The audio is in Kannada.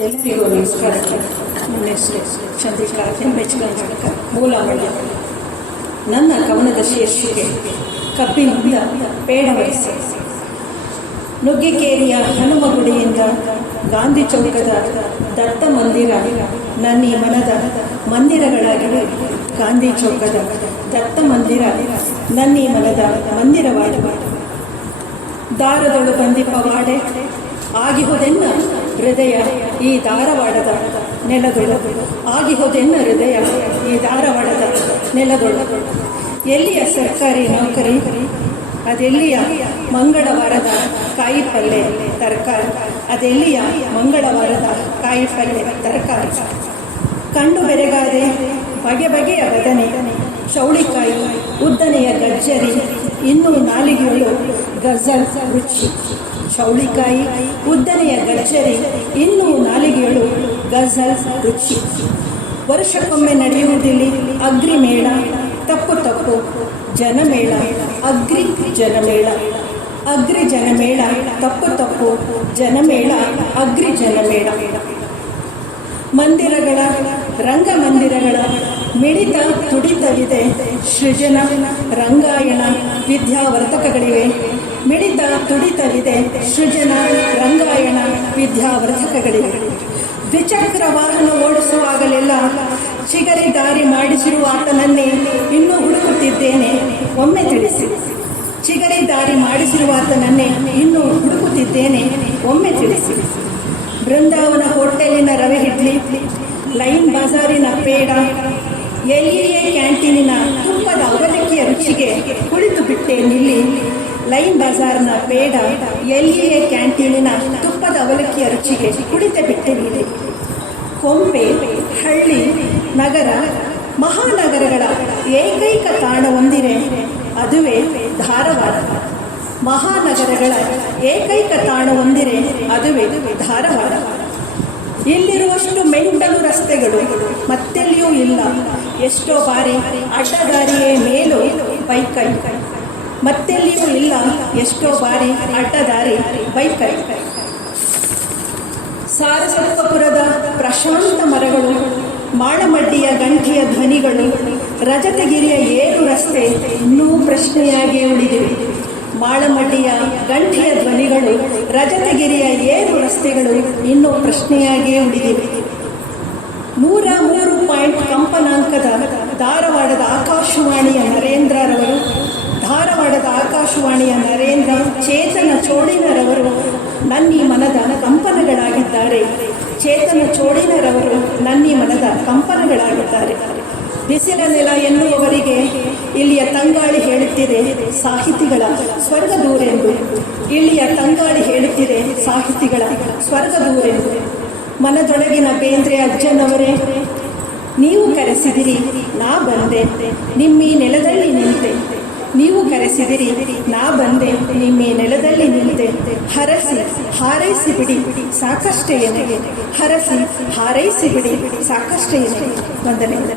Ele pegou a minha escada, minha escada, chantei escada, tem um beijo grande, bola, bola. ನನ್ನ ಕವನದ ಶೀರ್ಷಿಕೆ ಕಬ್ಬಿನಿಂದ ಪೇಡವರಿಸಿ ನುಗ್ಗಿಕೇರಿಯ ಹನುಮಗುಡಿಯಿಂದ ಗಾಂಧಿ ಚೌಕದ ದತ್ತ ಮಂದಿರ, ನನ್ನಿ ಮನದ ಮಂದಿರಗಳಾಗಿವೆ. ಗಾಂಧಿ ಚೌಕದ ದತ್ತ ಮಂದಿರ, ನನ್ನಿ ಮನದ ಮಂದಿರವಾದ ದಾರದೊಳು ಬಂದಿಪ್ಪ ವಾಡೆ ಆಗಿಹುದೆನ್ನ ಹೃದಯ ಈ ಧಾರವಾಡದ ನೆಲದೊಳ ಆಗಿ ಹೋದೆನ್ನ ಹೃದಯ ಈ ಧಾರವಾಡದ ನೆಲದೊಳ ಎಲ್ಲಿಯ ಸರ್ಕಾರಿ ನೌಕರಿ? ಅದೆಲ್ಲಿಯ ಮಂಗಳವಾರದ ಕಾಯಿ ಪಲ್ಯ ತರಕಾರಿ? ಅದೆಲ್ಲಿಯ ಮಂಗಳವಾರದ ಕಾಯಿ ಪಲ್ಯ ತರಕಾರಿ? ಕಂಡು ಬೆರೆಗಾದೆ ಬಗೆ ಬಗೆಯ ಬದನೆ, ಚೌಳಿಕಾಯಿ, ಉದ್ದನೆಯ ಗಜ್ಜರಿ, ಇನ್ನೂ ನಾಲಿಗೆಗಳು ಗಜಲ್ ರುಚಿ. ಚೌಳಿಕಾಯಿ, ಉದ್ದನೆಯ ಗಜ್ಜರಿ ಇನ್ನೂ ನಾಲಿಗೆಗಳು ಗಜಲ್ ರುಚಿ ವರ್ಷಕ್ಕೊಮ್ಮೆ ನಡೆಯುವುದಿಲ್ಲಿ ಅಗ್ರಿಮೇಳ, ತಪ್ಪು ತಪ್ಪು, ಜನಮೇಳ, ಅಗ್ರಿ ಜನಮೇಳ. ಅಗ್ರಿ ಜನಮೇಳ, ತಪ್ಪು ತಪ್ಪು, ಜನಮೇಳ, ಅಗ್ರಿ ಜನಮೇಳ. ಮಂದಿರಗಳ, ರಂಗಮಂದಿರಗಳ ಮಿಡಿತ ತುಡಿತವಿದೆ. ಸೃಜನ, ರಂಗಾಯಣ, ವಿದ್ಯಾವರ್ಧಕಗಳಿವೆ. ಮಿಡಿತ ತುಡಿತವಿದೆ. ಸೃಜನ, ರಂಗಾಯಣ, ವಿದ್ಯಾವರ್ಧಕಗಳಿವೆ. ದ್ವಿಚಕ್ರ ವಾಹನ ಓಡಿಸುವಾಗಲೆಲ್ಲ ಚಿಗರಿ ದಾರಿ ಮಾಡಿಸಿರುವ ಆತನನ್ನೇ ಇನ್ನೂ ಹುಡುಕುತ್ತಿದ್ದೇನೆ. ಒಮ್ಮೆ ತಿಳಿಸಿ. ಚಿಗರಿ ದಾರಿ ಮಾಡಿಸಿರುವ ಆತನನ್ನೇ ಇನ್ನೂ ಹುಡುಕುತ್ತಿದ್ದೇನೆ. ಒಮ್ಮೆ ತಿಳಿಸಿ. ಬೃಂದಾವನ ಹೋಟೆಲಿನ ರವೆ ಇಡ್ಲಿ, ಲೈನ್ ಬಜಾರಿನ ಪೇಡ ಎಲ್ಲಿಯೇ ಕ್ಯಾಂಟೀನಿನ ತುಪ್ಪದ ಅವಲಕ್ಕಿಯ ರುಚಿಗೆ ಕುಳಿತು ಬಿಟ್ಟೆ ನಿಲ್ಲಿ, ಲೈನ್ ಬಜಾರ್ನ ಪೇಡ ಎಲ್ಲಿಯೇ ಕ್ಯಾಂಟೀನಿನ ತುಪ್ಪದ ಅವಲಕ್ಕಿಯ ರುಚಿಗೆ ಕುಳಿತು ಬಿಟ್ಟೆ ನಿಲ್ಲಿ ಕೊಂಪೆ, ಹಳ್ಳಿ, ನಗರ, ಮಹಾನಗರಗಳ ಏಕೈಕ ತಾಣ ಹೊಂದಿರೆ ಅದುವೇ ಧಾರವಾಡ. ಮಹಾನಗರಗಳ ಏಕೈಕ ತಾಣ ಹೊಂದಿರೆ ಅದುವೇ ಧಾರವಾಡ. ಇಲ್ಲಿರುವಷ್ಟು ಮೆಂಟಲು ರಸ್ತೆಗಳು ಮತ್ತೆಲ್ಲಿಯೂ ಇಲ್ಲ. ಎಷ್ಟೋ ಬಾರಿ ಅಡ್ಡದಾರಿಯೇ ಮೇಲು ಬೈಕೈ. ಮತ್ತೆಲ್ಲಿಯೂ ಇಲ್ಲ, ಎಷ್ಟೋ ಬಾರಿ ಅಡ್ಡದಾರಿ ಬೈಕೈ. ಸಾರಸತ್ವಪುರದ ಪ್ರಶಾಂತ ಮರಗಳು, ಮಾಳಮಡ್ಡಿಯ ಗಂಟೆಯ ಧ್ವನಿಗಳು, ರಜತಗಿರಿಯ ಏರು ರಸ್ತೆ ಇನ್ನೂ ಪ್ರಶ್ನೆಯಾಗಿ ಉಳಿದಿವೆ. ಮಾಳಮಡ್ಡಿಯ ಗಂಟೆಯ ಧ್ವನಿಗಳು, ರಜತಗಿರಿಯ ಏರು ರಸ್ತೆಗಳು ಇನ್ನೂ ಪ್ರಶ್ನೆಯಾಗಿಯೇ ಉಳಿದಿವೆ. ನೂರ ಮೂರು ಪಾಯಿಂಟ್ ಕಂಪನಾಂಕದ ಧಾರವಾಡದ ಆಕಾಶವಾಣಿಯ ನರೇಂದ್ರರವರು, ಧಾರವಾಡದ ಆಕಾಶವಾಣಿಯ ನರೇಂದ್ರ ಚೇತನ ಚೋಳಿನರವರು ನನ್ನಿ ಮನದ ಕಂಪನಗಳಾಗಿದ್ದಾರೆ. ಚೇತನ ಚೋಳಿನರವರು ನನ್ನಿ ಮನದ ಕಂಪನಗಳಾಗಿದ್ದಾರೆ. ಬಿಸಿಲ ನೆಲ ಎನ್ನುವವರಿಗೆ ಇಲ್ಲಿಯ ತಂಗಾಳಿ ಹೇಳುತ್ತಿದೆ ಸಾಹಿತಿಗಳ ಸ್ವರ್ಗ ದೂರೆಂದು. ಇಲ್ಲಿಯ ತಂಗಾಳಿ ಹೇಳುತ್ತಿದೆ ಸಾಹಿತಿಗಳ ಸ್ವರ್ಗ ದೂರೆಂದು. ಮನದೊಳಗಿನ ಬೇಂದ್ರೆ ಅಜ್ಜನವರೇ, ನೀವು ಕರೆಸಿದಿರಿ, ನಾ ಬಂದೆ, ನಿಮ್ಮಿ ನೆಲದಲ್ಲಿ ನಿಂತೆ. ನೀವು ಕರೆಸಿದಿರಿ, ನಾ ಬಂದೆ, ನಿಮ್ಮಿ ನೆಲದಲ್ಲಿ ನಿಂತೆ. ಹರಸಿ ಹಾರೈಸಿ ಬಿಡಿ ಸಾಕಷ್ಟೇ ಹರಸಿ ಹಾರೈಸಿ ಬಿಡಿ ಸಾಕಷ್ಟೇ ವಂದನೆಗಳು